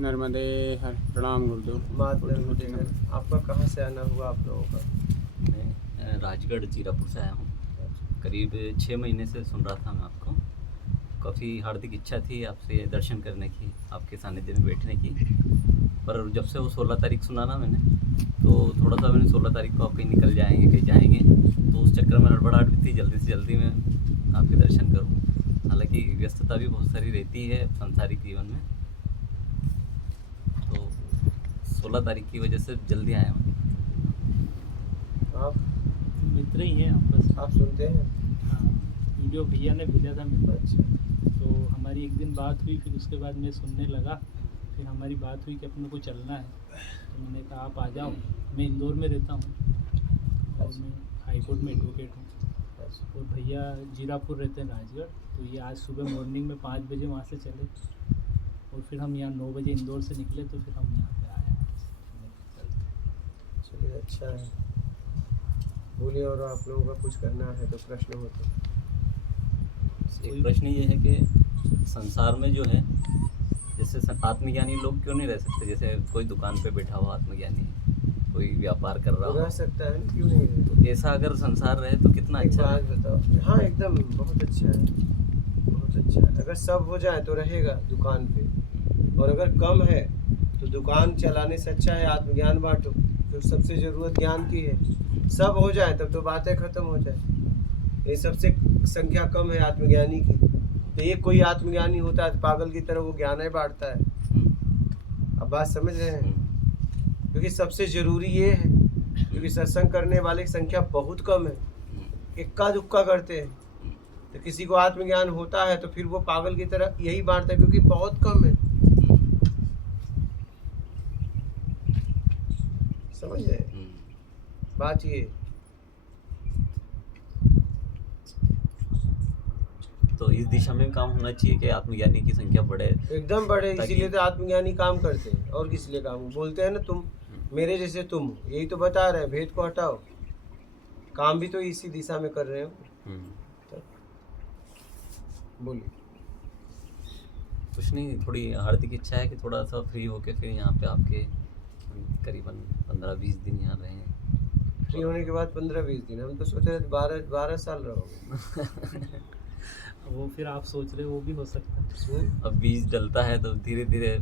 नर्मदे हर प्रणाम गुरुदेव। मात नर्मदे हर। आपका कहाँ से आना हुआ आप लोगों का? मैं राजगढ़ जीरापुर से आया हूँ। करीब 6 महीने से सुन रहा था मैं आपको। काफ़ी हार्दिक इच्छा थी आपसे दर्शन करने की, आपके सानिध्य में बैठने की। पर जब से वो 16 तारीख सुना ना मैंने, तो थोड़ा सा मैंने 16 तारीख को आप कहीं निकल जाएंगे, कहीं जाएंगे, तो उस चक्कर में हड़बड़ाहट भी थी, जल्दी से जल्दी मैं आपके दर्शन करूँ। हालांकि व्यस्तता भी बहुत सारी रहती है सांसारिक जीवन में, तो 16 तारीख की वजह से जल्दी आया हूँ। आप मित्र ही हैं आपस। आप सुनते हैं? हाँ, वीडियो भैया ने भेजा था मेरे पास। अच्छा, तो हमारी एक दिन बात हुई, फिर उसके बाद मैं सुनने लगा। फिर हमारी बात हुई कि अपने को चलना है, तो मैंने कहा आप आ जाओ। मैं इंदौर में रहता हूँ और मैं हाई कोर्ट में एडवोकेट हूँ, अच्छा। और भैया जीरापुर रहते हैं राजगढ़। तो ये आज सुबह मॉर्निंग में 5 बजे वहाँ से चले, और फिर हम यहाँ 9 बजे इंदौर से निकले, तो फिर हम यहाँ पे आए। चलिए, अच्छा है। बोलिए, और आप लोगों का कुछ करना है तो प्रश्न हो तो। एक प्रश्न ये है कि संसार में जो है, जैसे आत्मज्ञानी लोग क्यों नहीं रह सकते? जैसे कोई दुकान पे बैठा हुआ आत्मज्ञानी है, कोई व्यापार कर रहा तो रह हो, सकता है, क्यों नहीं रहे? तो ऐसा अगर संसार रहे तो कितना एक अच्छा बात है। बताओ। हाँ, एकदम बहुत अच्छा है, बहुत अच्छा है। अगर सब हो जाए तो रहेगा दुकान पे, और अगर कम है तो दुकान चलाने से अच्छा है आत्मज्ञान बांटो, जो सबसे ज़रूरत ज्ञान की है। सब हो जाए तब तो बातें ख़त्म हो जाए। ये सबसे संख्या कम है आत्मज्ञानी की, तो एक कोई आत्मज्ञानी होता है तो पागल की तरह वो ज्ञान ही बांटता है। अब बात समझ रहे हैं? क्योंकि सबसे ज़रूरी ये है, क्योंकि सत्संग करने वाले की संख्या बहुत कम है, इक्का दुक्का करते हैं। तो किसी को आत्मज्ञान होता है तो फिर वो पागल की तरह यही बांटता है, क्योंकि बहुत कम है। समझ रहे हैं? बात ये। तो इस दिशा में काम होना चाहिए कि आत्मज्ञानी की संख्या बढ़े। एकदम बढ़े, ताकि- इसीलिए तो आत्मज्ञानी काम करते हैं, और किस लिए काम बोलते हैं ना, तुम मेरे जैसे तुम हो, यही तो बता रहे हैं। भेद को हटाओ, काम भी तो इसी दिशा में कर रहे हो। तो बोलिए। कुछ नहीं, थोड़ी हार्दिक इच्छा है कि थोड़ा सा फ्री होके फिर यहाँ पे आपके करीबन 15-20 दिन यहाँ रहें। फ्री होने के बाद 15-20 दिन? हम तो सोच रहे थे 12 साल रहोगे। वो फिर आप सोच रहे हो वो भी हो सकता है। अब बीज डलता है तो धीरे धीरे।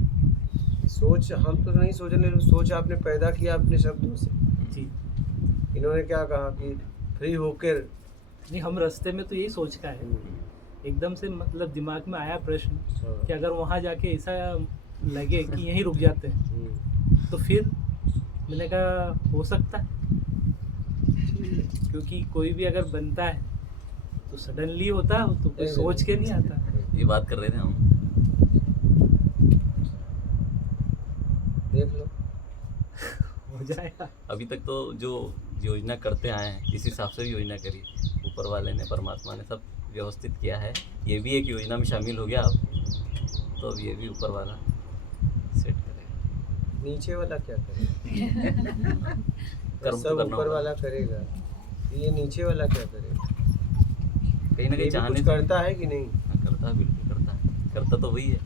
सोच हम तो नहीं सोच रहे, सोच आपने पैदा किया अपने शब्दों से। जी इन्होंने क्या कहा कि फ्री होकर। नहीं, हम रास्ते में तो यही सोच का है, एकदम से मतलब दिमाग में आया प्रश्न कि अगर वहाँ जाके ऐसा लगे कि यहीं रुक जाते हैं, तो फिर मैंने कहा हो सकता है, क्योंकि कोई भी अगर बनता है तो सडनली होता है, तो कोई सोच के नहीं आता। ये बात कर रहे थे हम। देख लो, हो जाएगा। अभी तक तो जो योजना करते आए हैं इस हिसाब से भी योजना करी, ऊपर वाले ने, परमात्मा ने सब व्यवस्थित किया है। ये भी एक योजना में शामिल हो गया आप, तो अब ये भी ऊपर वाला सेट करेगा। नीचे वाला क्या करेगा? कर्म तो सब करना ऊपर होगा। वाला करेगा, ये नीचे वाला क्या करेगा? कहीं ना ये कहीं भी चाहने कुछ से- करता है कि नहीं? हाँ, करता है, बिल्कुल करता है, करता तो वही है।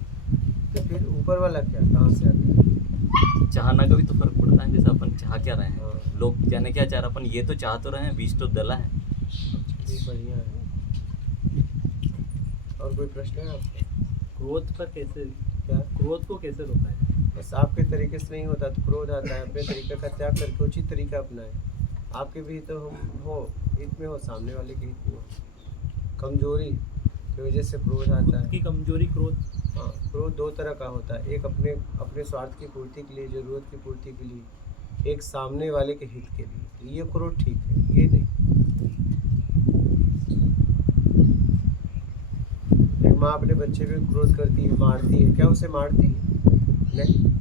तो फिर ऊपर वाला क्या, कहाँ से आ गया? चाहना का भी तो फर्क पड़ता है, जैसे अपन चाह क्या रहे हैं। हाँ। लोग जाने क्या चाह रहे हैं, अपन ये तो चाह तो रहे हैं, बीज तो डला है। ये बढ़िया है। और कोई प्रश्न है आपका? क्रोध पर कैसे, क्या? क्रोध को कैसे रोका है? बस आपके तरीके से नहीं होता तो क्रोध आता है। अपने तरीके का त्याग करके उचित तरीका अपनाए। आपके भी तो हो हित में हो, सामने वाले के हित में हो। कमजोरी की वजह से क्रोध आता है। की कमजोरी क्रोध। हाँ, क्रोध दो तरह का होता है, एक अपने अपने स्वार्थ की पूर्ति के लिए, ज़रूरत की पूर्ति के लिए, एक सामने वाले के हित के लिए। तो ये क्रोध ठीक है, ये नहीं। एक माँ अपने बच्चे पे क्रोध करती है, मारती है, क्या उसे मारती है? नहीं,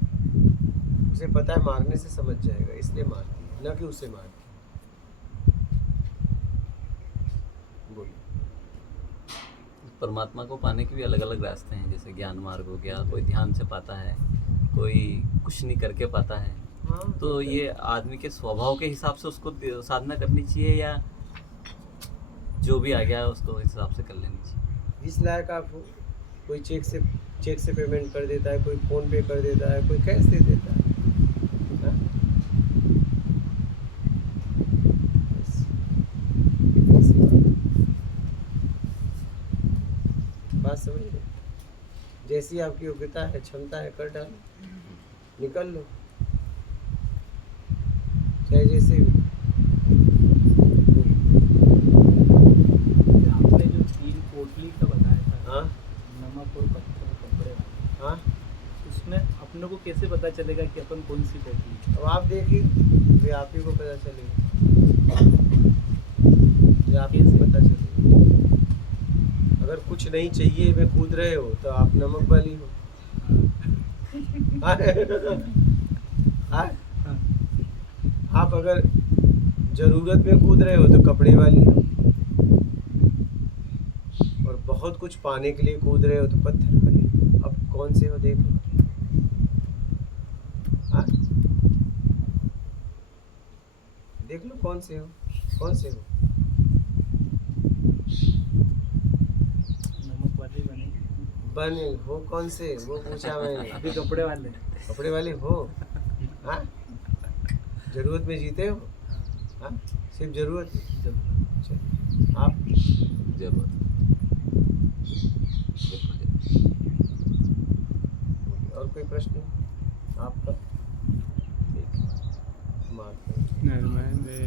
उसे पता है मारने से समझ जाएगा, इसलिए मारती है, ना कि उसे मारती है। बोलिए। परमात्मा को पाने के भी अलग अलग रास्ते हैं, जैसे ज्ञान मार्ग हो गया, कोई ध्यान से पाता है, कोई कुछ नहीं करके पाता है। हाँ, तो ये आदमी के स्वभाव के हिसाब से उसको साधना करनी चाहिए, या जो भी आ गया है उसको इस हिसाब से कर लेनी चाहिए? जिस लायक आप हो, कोई चेक से चेक से पेमेंट कर देता है, कोई फ़ोन पे कर देता है, कोई कैश दे देता है। हाँ? बस, ऐसी बात समझ गए? जैसी आपकी योग्यता है, क्षमता है, कर डालो, निकल लो, चाहे जैसे भी। आपने जो 3 पोटली का बताया था, हाँ नमक और पत्थर और कपड़े वाला, हाँ, उसमें अपने को कैसे पता चलेगा कि अपन कौन सी पोटली? अब आप देखिए, ये आप ही को पता चलेगा, ये आप ही को पता चलेगा। अगर कुछ नहीं चाहिए में कूद रहे हो तो आप नमक वाली हो। हाँ? हाँ? हाँ, आप अगर जरूरत में कूद रहे हो तो कपड़े वाली हो, और बहुत कुछ पाने के लिए कूद रहे हो तो पत्थर वाली हो। अब कौन से हो देख लो। हाँ? देख लो कौन से हो, कौन से हो। नमक वाली बनी, बने हो कौन से, वो पूछा मैंने। अभी कपड़े वाले। कपड़े वाले हो। हाँ? जरूरत में जीते हो। हाँ? सिर्फ जरूरत में। जब अच्छा, आप जरूर बिल्कुल। और कोई प्रश्न आपका? ठीक है, माफ करें। नर्मदे